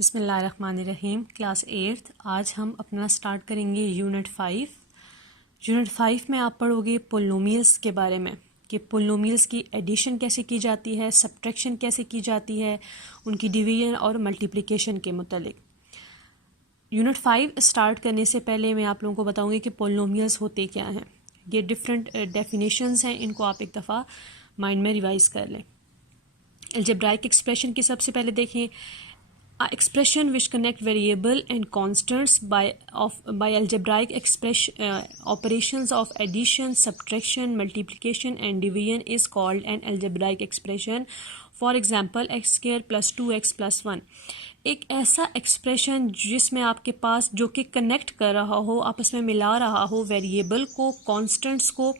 बिस्मिल्लाहिर्रहमानिर्रहीम। क्लास 8 आज हम अपना स्टार्ट करेंगे यूनिट 5। यूनिट 5 में आप पढ़ोगे पोलिनोमियल्स के बारे में कि पोलिनोमियल्स की एडिशन कैसे की जाती है, सब्ट्रैक्शन कैसे की जाती है, उनकी डिवीजन और मल्टीप्लिकेशन के मुतालिक। यूनिट 5 स्टार्ट करने से पहले मैं आप लोगों को बताऊंगी कि पोलिनोमियल्स होते क्या हैं। ये डिफरेंट डेफिनेशंस हैं, इनको आप एक दफ़ा माइंड में रिवाइज कर लें। अलजेब्राइक एक्सप्रेशन की सबसे पहले देखें। Expression which connect variable and constants by algebraic operations of addition, subtraction, multiplication and division is called an algebraic expression. For example, x square plus 2x plus 1। एक ऐसा expression जिसमें आपके पास जो कि कनेक्ट कर रहा हो, आपस में मिला रहा हो वेरिएबल को, कॉन्स्टेंट्स को,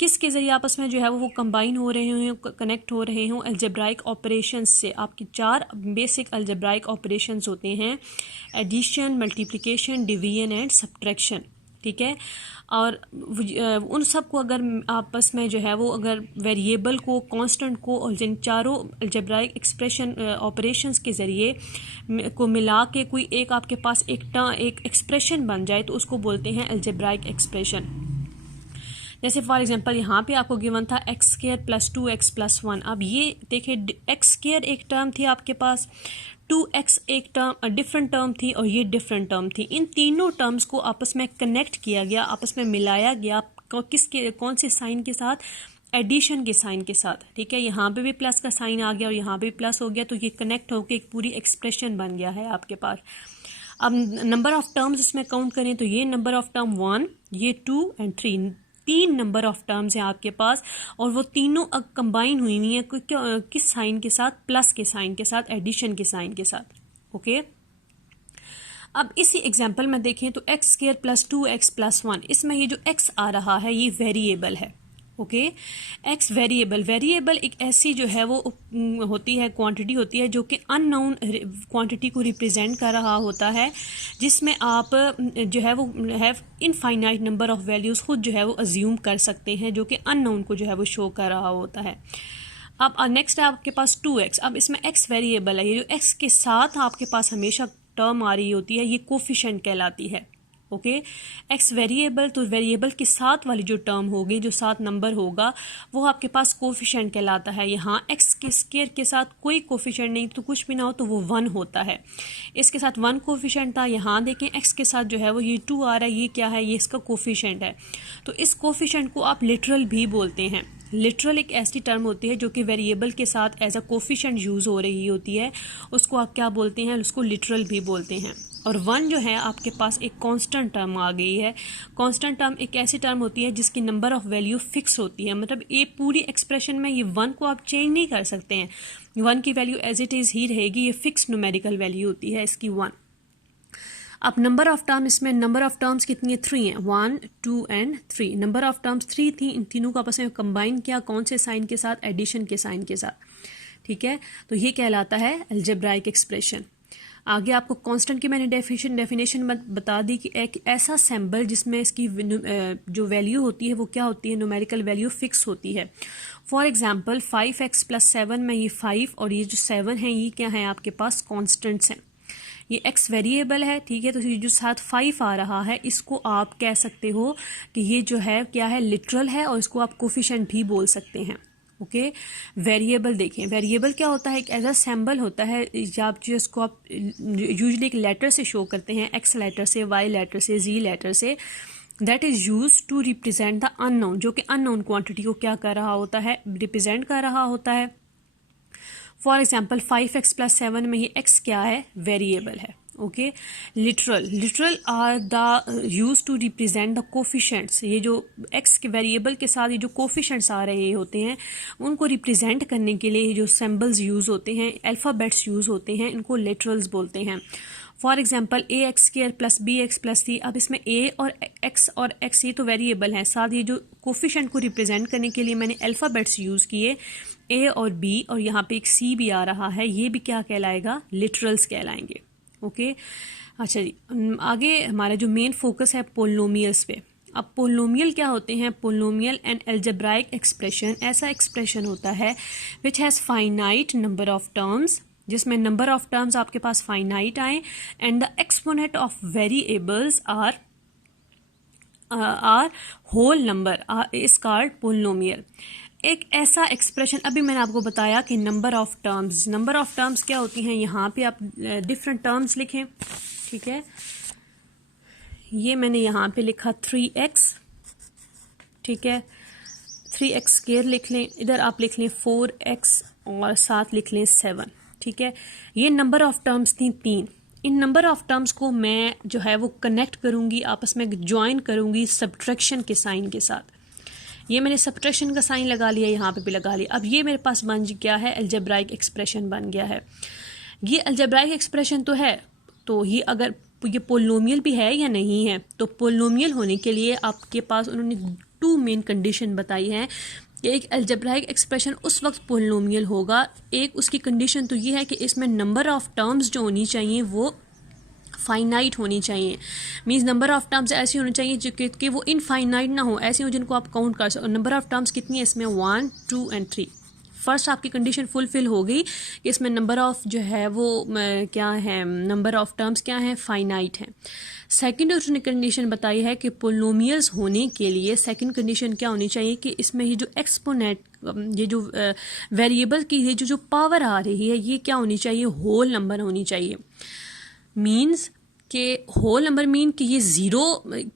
किसके ज़रिए आपस में जो है वो कंबाइन हो रहे हों, कनेक्ट हो रहे हों अलजेब्राइक ऑपरेशंस से। आपकी 4 बेसिक अलजेब्राइक ऑपरेशंस होते हैं: addition, multiplication, division and subtraction. ठीक है। और उन सब को अगर आपस में जो है वो अगर वेरिएबल को, कांस्टेंट को और जिन चारों अलजेब्राइक एक्सप्रेशन ऑपरेशंस के ज़रिए को मिला के कोई एक आपके पास एक एक्सप्रेशन बन जाए तो उसको बोलते हैं अलजेब्राइक एक्सप्रेशन। जैसे फॉर एग्जांपल यहाँ पे आपको गिवन था x square plus 2x plus 1। अब ये देखिए, एक्स स्क्वायर एक टर्म थी आपके पास, 2x एक टर्म डिफरेंट टर्म थी और ये डिफरेंट टर्म थी। इन तीनों टर्म्स को आपस में कनेक्ट किया गया, आपस में मिलाया गया। किसके, कौन से साइन के साथ? एडिशन के साइन के साथ। ठीक है, यहाँ पे भी प्लस का साइन आ गया और यहाँ पे भी प्लस हो गया, तो ये कनेक्ट होकर एक पूरी एक्सप्रेशन बन गया है आपके पास। अब नंबर ऑफ टर्म्स इसमें काउंट करें तो ये नंबर ऑफ टर्म 1, ये 2 एंड 3, 3 नंबर ऑफ टर्म्स हैं आपके पास और वो तीनों अब कंबाइन हुई हुई हैं किस साइन के साथ? प्लस के साइन के साथ, एडिशन के साइन के साथ। ओके। अब इसी एग्जांपल में देखें तो x square plus 2x plus 1, इसमें ये जो x आ रहा है ये वेरिएबल है। ओके। एक्स वेरिएबल एक ऐसी जो है वो होती है, क्वांटिटी होती है जो कि अननोन क्वांटिटी को रिप्रेजेंट कर रहा होता है, जिसमें आप जो है वो have infinite number of values खुद जो है वो अज्यूम कर सकते हैं, जो कि अननोन को जो है वो शो कर रहा होता है। अब नेक्स्ट है आपके पास 2x। अब इसमें x वेरिएबल है, ये जो x के साथ आपके पास हमेशा टर्म आ रही होती है ये कोफिशिएंट कहलाती है। ओके। एक्स वेरिएबल, तो वेरिएबल के साथ वाली जो टर्म होगी, जो साथ नंबर होगा, वो आपके पास कोफिशिएंट कहलाता है। यहाँ एक्स के स्क्वायर के साथ कोई कोफिशिएंट नहीं, तो कुछ भी ना हो तो वो 1 होता है। इसके साथ 1 कोफिशिएंट था। यहाँ देखें एक्स के साथ जो है वो ये 2 आ रहा है, ये क्या है? ये इसका कोफिशिएंट है। तो इस कोफिशिएंट को आप लिटरल भी बोलते हैं। लिटरल एक ऐसी टर्म होती है जो कि वेरिएबल के साथ एज अ कोफिशिएंट यूज़ हो रही होती है, उसको आप क्या बोलते हैं? उसको लिटरल भी बोलते हैं। और 1 जो है आपके पास एक कांस्टेंट टर्म आ गई है। कांस्टेंट टर्म एक ऐसी टर्म होती है जिसकी नंबर ऑफ वैल्यू फिक्स होती है, मतलब ये पूरी एक्सप्रेशन में ये 1 को आप चेंज नहीं कर सकते हैं। 1 की वैल्यू एज इट इज़ ही रहेगी, ये फिक्स न्यूमेरिकल वैल्यू होती है इसकी 1। अब नंबर ऑफ टर्म, इसमें नंबर ऑफ टर्म्स कितनी है? 3 हैं, 1, 2 एंड 3। नंबर ऑफ टर्म्स 3 थी, इन तीनों को आपस में कंबाइन किया, कौन से साइन के साथ? एडिशन के साइन के साथ। ठीक है, तो ये कहलाता है अलजेब्राइक एक्सप्रेशन। आगे आपको कांस्टेंट की मैंने डेफिनेशन बता दी कि एक ऐसा सिंबल जिसमें इसकी जो वैल्यू होती है वो क्या होती है? न्यूमेरिकल वैल्यू फिक्स होती है। फॉर एग्जांपल 5x प्लस 7 में ये 5 और ये जो 7 है ये क्या है आपके पास? कॉन्स्टेंट्स हैं। ये x वेरिएबल है। ठीक है, तो ये जो साथ 5 आ रहा है इसको आप कह सकते हो कि ये जो है क्या है? लिटरल है, और इसको आप कोफिशिएंट भी बोल सकते हैं। ओके। वेरिएबल देखें, वेरिएबल क्या होता है? एक एज अ सिंबल होता है, जब जिसको आप यूजुअली एक लेटर से शो करते हैं, x लेटर से, y लेटर से, z लेटर से, that is use to represent the unknown, जो कि अननोन क्वांटिटी को क्या कर रहा होता है? रिप्रेजेंट कर रहा होता है। फॉर एग्जाम्पल 5x प्लस 7 में ये x क्या है? वेरिएबल है। Okay. Literal are the use to represent the coefficients. ये जो x के वेरिएबल के साथ ये जो कोफिशिएंट्स आ रहे होते हैं उनको रिप्रेजेंट करने के लिए जो सिंबल्स यूज़ होते हैं, अल्फ़ाबेट्स यूज़ होते हैं, इनको लिटरल्स बोलते हैं। For example ax square plus bx plus c। अब इसमें a और x ये तो वेरिएबल हैं, साथ ये जो कोफिशिएंट को रिप्रेजेंट करने के लिए मैंने अल्फ़ाबेट्स यूज़ किए, a और b, और यहाँ पे एक c भी आ रहा है, ये भी क्या कहलाएगा? लिटरल्स कहलाएंगे। ओके। अच्छा जी, आगे हमारा जो मेन फोकस है पोलिनोमियल्स पे। अब पोलिनोमियल क्या होते हैं? पोलिनोमियल एंड अलजेब्राइक एक्सप्रेशन ऐसा एक्सप्रेशन होता है which has finite number of terms, जिसमें नंबर ऑफ टर्म्स आपके पास फाइनाइट आए and the exponent of variables are whole number is called polynomial. एक ऐसा एक्सप्रेशन, अभी मैंने आपको बताया कि नंबर ऑफ टर्म्स क्या होती हैं, यहाँ पे आप डिफरेंट टर्म्स लिखें, ठीक है। ये मैंने यहाँ पे लिखा 3x, ठीक है, 3x स्क्वायर लिख लें, इधर आप लिख लें 4x और साथ लिख लें 7, ठीक है। ये नंबर ऑफ टर्म्स थी 3। इन नंबर ऑफ टर्म्स को मैं जो है वो कनेक्ट करूँगी, आपस में ज्वाइन करूँगी सब्ट्रैक्शन के साइन के साथ। ये मैंने सब्ट्रैक्शन का साइन लगा लिया, यहाँ पे भी लगा लिया। अब ये मेरे पास बन गया है अलजेब्राइक एक्सप्रेशन बन गया है। ये अलजेब्राइक एक्सप्रेशन तो है, तो ये अगर ये पोलिनोमियल भी है या नहीं है, तो पोलिनोमियल होने के लिए आपके पास उन्होंने 2 मेन कंडीशन बताई हैं कि एक अलजेब्राइक एक्सप्रेशन उस वक्त पोलिनोमियल होगा। एक उसकी कंडीशन तो ये है कि इसमें नंबर ऑफ टर्म्स जो होनी चाहिए वो फाइनाइट होनी चाहिए। मीन्स नंबर ऑफ टर्म्स ऐसी होनी चाहिए जो कि वो इनफाइनाइट ना हो, ऐसी हो जिनको आप काउंट कर सको। नंबर ऑफ टर्म्स कितनी है इसमें, 1, 2 एंड 3। फर्स्ट आपकी कंडीशन फुलफिल हो गई कि इसमें नंबर ऑफ जो है वो क्या है, नंबर ऑफ टर्म्स क्या है, फाइनाइट है। सेकंड उसने कंडीशन बताई है कि पोलिनोमियल्स होने के लिए सेकंड कंडीशन क्या होनी चाहिए कि इसमें ये जो एक्सपोनेंट, ये जो वेरिएबल की ये जो पावर आ रही है, ये क्या होनी चाहिए, होल नंबर होनी चाहिए। मीन्स कि होल नंबर मीन कि ये ज़ीरो,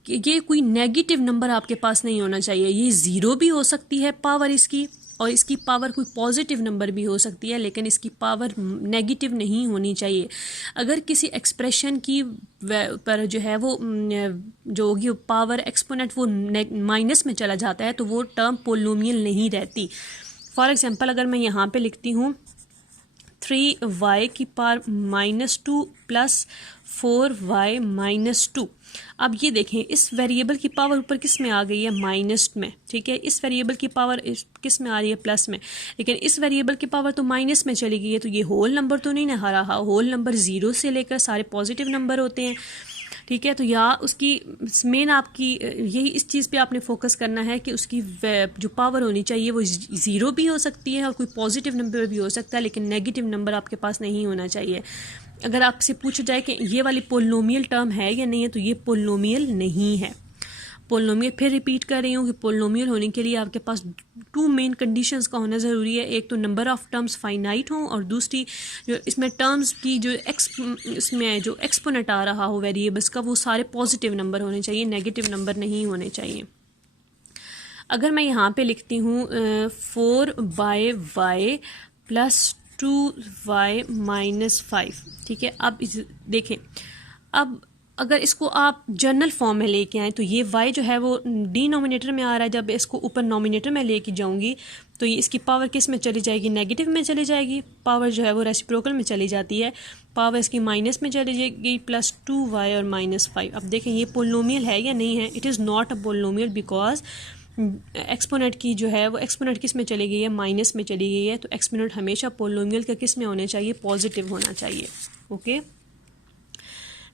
ये कोई नेगेटिव नंबर आपके पास नहीं होना चाहिए। ये ज़ीरो भी हो सकती है पावर इसकी, और इसकी पावर कोई पॉजिटिव नंबर भी हो सकती है, लेकिन इसकी पावर नेगेटिव नहीं होनी चाहिए। अगर किसी एक्सप्रेशन की पर जो है वो जो होगी पावर एक्सपोनेंट वो माइनस में चला जाता है, तो वो टर्म पोलिनोमियल नहीं रहती। फॉर एग्जांपल अगर मैं यहाँ पे लिखती हूँ 3y की पावर -2 प्लस 4y -2। अब ये देखें इस वेरिएबल की पावर ऊपर किस में आ गई है, माइनस में, ठीक है। इस वेरिएबल की पावर किस में आ रही है, प्लस में, लेकिन इस वेरिएबल की पावर तो माइनस में चली गई है, तो ये होल नंबर तो नहीं ना रहा। होल नंबर 0 से लेकर सारे पॉजिटिव नंबर होते हैं, ठीक है। तो या उसकी मेन आपकी यही इस चीज़ पे आपने फोकस करना है कि उसकी जो पावर होनी चाहिए वो 0 भी हो सकती है और कोई पॉजिटिव नंबर भी हो सकता है, लेकिन नेगेटिव नंबर आपके पास नहीं होना चाहिए। अगर आपसे पूछा जाए कि ये वाली पोलिनोमियल टर्म है या नहीं है, तो ये पोलिनोमियल नहीं है। पोलिनोमियल, फिर रिपीट कर रही हूँ कि पोलिनोमियल होने के लिए आपके पास 2 मेन कंडीशंस का होना ज़रूरी है। एक तो नंबर ऑफ टर्म्स फाइनाइट हों, और दूसरी जो इसमें टर्म्स की जो इसमें जो एक्सपोनेंट आ रहा हो वेरिएबल्स का, वो सारे पॉजिटिव नंबर होने चाहिए, नेगेटिव नंबर नहीं होने चाहिए। अगर मैं यहाँ पे लिखती हूँ 4y प्लस 2y -5, ठीक है। अब देखें, अब अगर इसको आप जनरल फॉर्म में लेके आएँ तो ये y जो है वो डिनोमिनेटर में आ रहा है, जब इसको ऊपर नोमिनेटर में लेके जाऊंगी तो ये इसकी पावर किस में चली जाएगी, नेगेटिव में चली जाएगी। पावर जो है वो रेसिप्रोकल में चली जाती है, पावर इसकी माइनस में चली जाएगी, प्लस 2y और -5। अब देखें ये पोलिनोमियल है या नहीं है। It is not a polynomial because exponent की जो है वो एक्सपोनेंट किस में चली गई है, माइनस में चली गई है। तो एक्सपोनेंट हमेशा पोलिनोमियल का किस में होना चाहिए, पॉजिटिव होना चाहिए। ओके,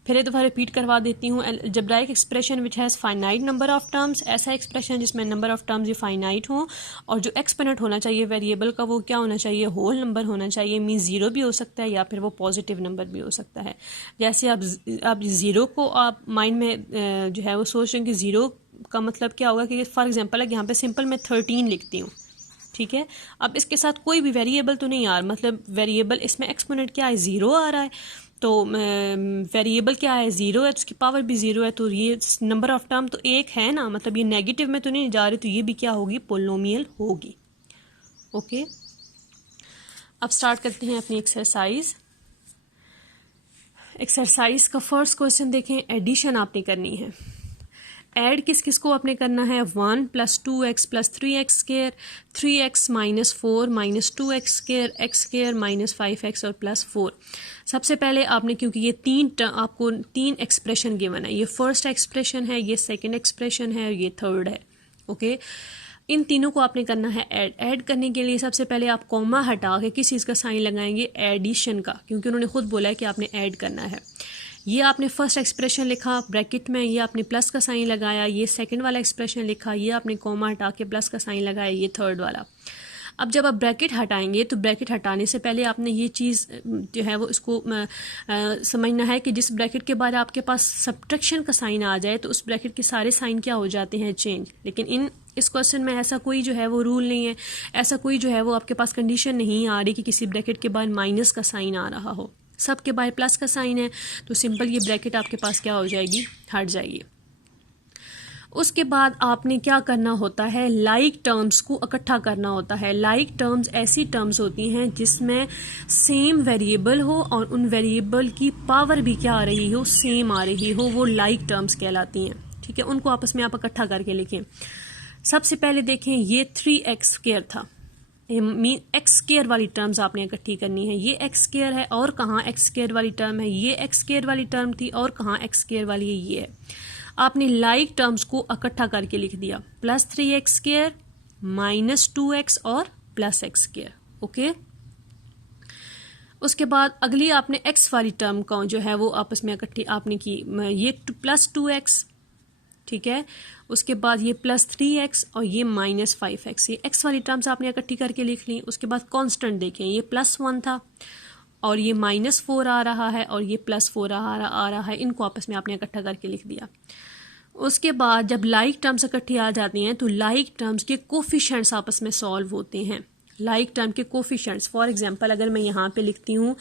फिर एक दफ़ा रिपीट करवा देती हूँ। Algebraic expression which has finite number of terms, ऐसा एक्सप्रेशन जिसमें नंबर ऑफ टर्म्स ये फाइनाइट हो, और जो एक्सपोनेंट होना चाहिए वेरिएबल का वो क्या होना चाहिए, होल नंबर होना चाहिए। मीन 0 भी हो सकता है या फिर वो पॉजिटिव नंबर भी हो सकता है। जैसे आप 0 को आप माइंड में जो है वो सोच रहे हैं कि 0 का मतलब क्या होगा, कि फॉर एग्जाम्पल यहाँ पे सिंपल मैं 13 लिखती हूँ, ठीक है। अब इसके साथ कोई भी वेरिएबल तो नहीं आ रहा, मतलब वेरिएबल इसमें एक्सपोनेंट क्या है, 0 आ रहा है, तो वेरिएबल क्या है, 0 है, तो उसकी पावर भी 0 है, तो ये नंबर ऑफ टर्म तो 1 है ना, मतलब ये नेगेटिव में तो नहीं जा रही, तो ये भी क्या होगी, पोलिनोमियल होगी। ओके, अब स्टार्ट करते हैं अपनी एक्सरसाइज। एक्सरसाइज का फर्स्ट क्वेश्चन देखें, एडिशन आपने करनी है। ऐड किस किस को आपने करना है, 1 plus 2x plus 3x square, 3x -4 -2x square, x square -5x और प्लस 4। सबसे पहले आपने, क्योंकि ये आपको तीन एक्सप्रेशन गिवन है, ये फर्स्ट एक्सप्रेशन है, ये सेकंड एक्सप्रेशन है और ये थर्ड है। ओके, इन तीनों को आपने करना है ऐड। ऐड करने के लिए सबसे पहले आप कॉमा हटा के किस चीज़ का साइन लगाएंगे, एडिशन का, क्योंकि उन्होंने खुद बोला है कि आपने ऐड करना है। ये आपने फर्स्ट एक्सप्रेशन लिखा ब्रैकेट में, ये आपने प्लस का साइन लगाया, ये सेकंड वाला एक्सप्रेशन लिखा, ये आपने कॉमा हटा के प्लस का साइन लगाया, ये थर्ड वाला। अब जब आप ब्रैकेट हटाएंगे तो ब्रैकेट हटाने से पहले आपने ये चीज़ जो है वो इसको समझना है कि जिस ब्रैकेट के बाद आपके पास सब्ट्रैक्शन का साइन आ जाए तो उस ब्रैकेट के सारे साइन क्या हो जाते हैं, चेंज। लेकिन इस क्वेश्चन में ऐसा कोई जो है वो रूल नहीं है, ऐसा कोई जो है वो आपके पास कंडीशन नहीं आ रही कि किसी ब्रैकेट के बाद माइनस का साइन आ रहा हो, सबके बाद प्लस का साइन है, तो सिंपल ये ब्रैकेट आपके पास क्या हो जाएगी, हट जाएगी। उसके बाद आपने क्या करना होता है, लाइक टर्म्स को इकट्ठा करना होता है। लाइक टर्म्स ऐसी टर्म्स होती हैं जिसमें सेम वेरिएबल हो और उन वेरिएबल की पावर भी क्या आ रही हो, सेम आ रही हो, वो लाइक टर्म्स कहलाती हैं। ठीक है, उनको आपस में आप इकट्ठा करके लिखें। सबसे पहले देखें, ये 3x² था, x² वाली टर्म्स आपने इकट्ठी करनी है। ये x² है और कहाँ x² वाली टर्म है, ये x² वाली टर्म थी और कहाँ x² वाली है, ये है। आपने लाइक टर्म्स को इकट्ठा करके लिख दिया, +3x² -2x और +x²। ओके, उसके बाद अगली आपने x वाली टर्म का जो है वो आपस में इकट्ठी आपने की, ये +2x, ठीक है। उसके बाद ये +3x और ये -5x, ये x वाली टर्म्स आपने इकट्ठी करके लिख ली। उसके बाद कांस्टेंट देखें, ये +1 था और ये -4 आ रहा है और ये +4 आ रहा है, इनको आपस में आपने इकट्ठा करके लिख दिया। उसके बाद जब लाइक टर्म्स इकट्ठी आ जाती हैं तो लाइक टर्म्स के कोफिशिएंट्स आपस में सॉल्व होते हैं। लाइक टर्म के कोफिशिएंट्स, फॉर एग्जांपल अगर मैं यहाँ पे लिखती हूँ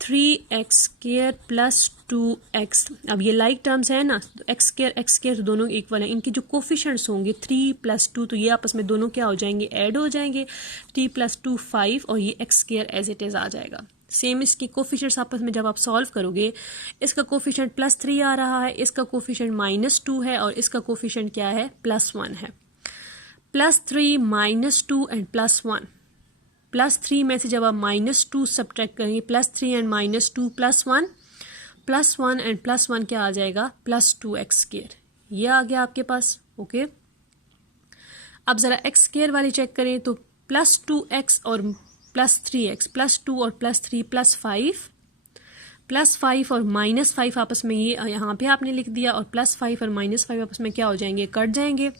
3x² + 2x, अब ये लाइक टर्म्स है ना, तो x² दोनों इक्वल हैं, इनके जो कोफिशिएंट्स होंगे 3 + 2, तो ये आपस में दोनों क्या हो जाएंगे, ऐड हो जाएंगे। 3 + 2 5 और ये x² एज इट इज़ आ जाएगा। सेम इसके कोफिशिएंट्स आपस में जब आप सॉल्व करोगे, इसका कोफिशिएंट +3 आ रहा है, इसका कोफिशिएंट -2 है और इसका कोफिशिएंट क्या है, +1 है। +3 -2 एंड +1, +3 में से जब आप -2 सब्ट्रैक्ट करेंगे, +3 एंड -2 +1, +1 एंड +1 क्या आ जाएगा, +2x², ये आ गया आपके पास। ओके, अब ज़रा x² वाली चेक करें तो +2x और +3x, +2 और +3 +5, +5 और -5 आपस में ये यहाँ पे आपने लिख दिया, और +5 और -5 आपस में क्या हो जाएंगे, कट जाएंगे।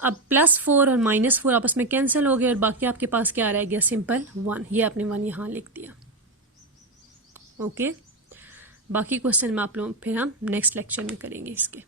अब +4 और -4 आपस में कैंसिल हो गए और बाकी आपके पास क्या रह गया, सिंपल 1, ये आपने 1 यहाँ लिख दिया। ओके, बाकी क्वेश्चन में आप लोग फिर हम नेक्स्ट लेक्चर में करेंगे इसके।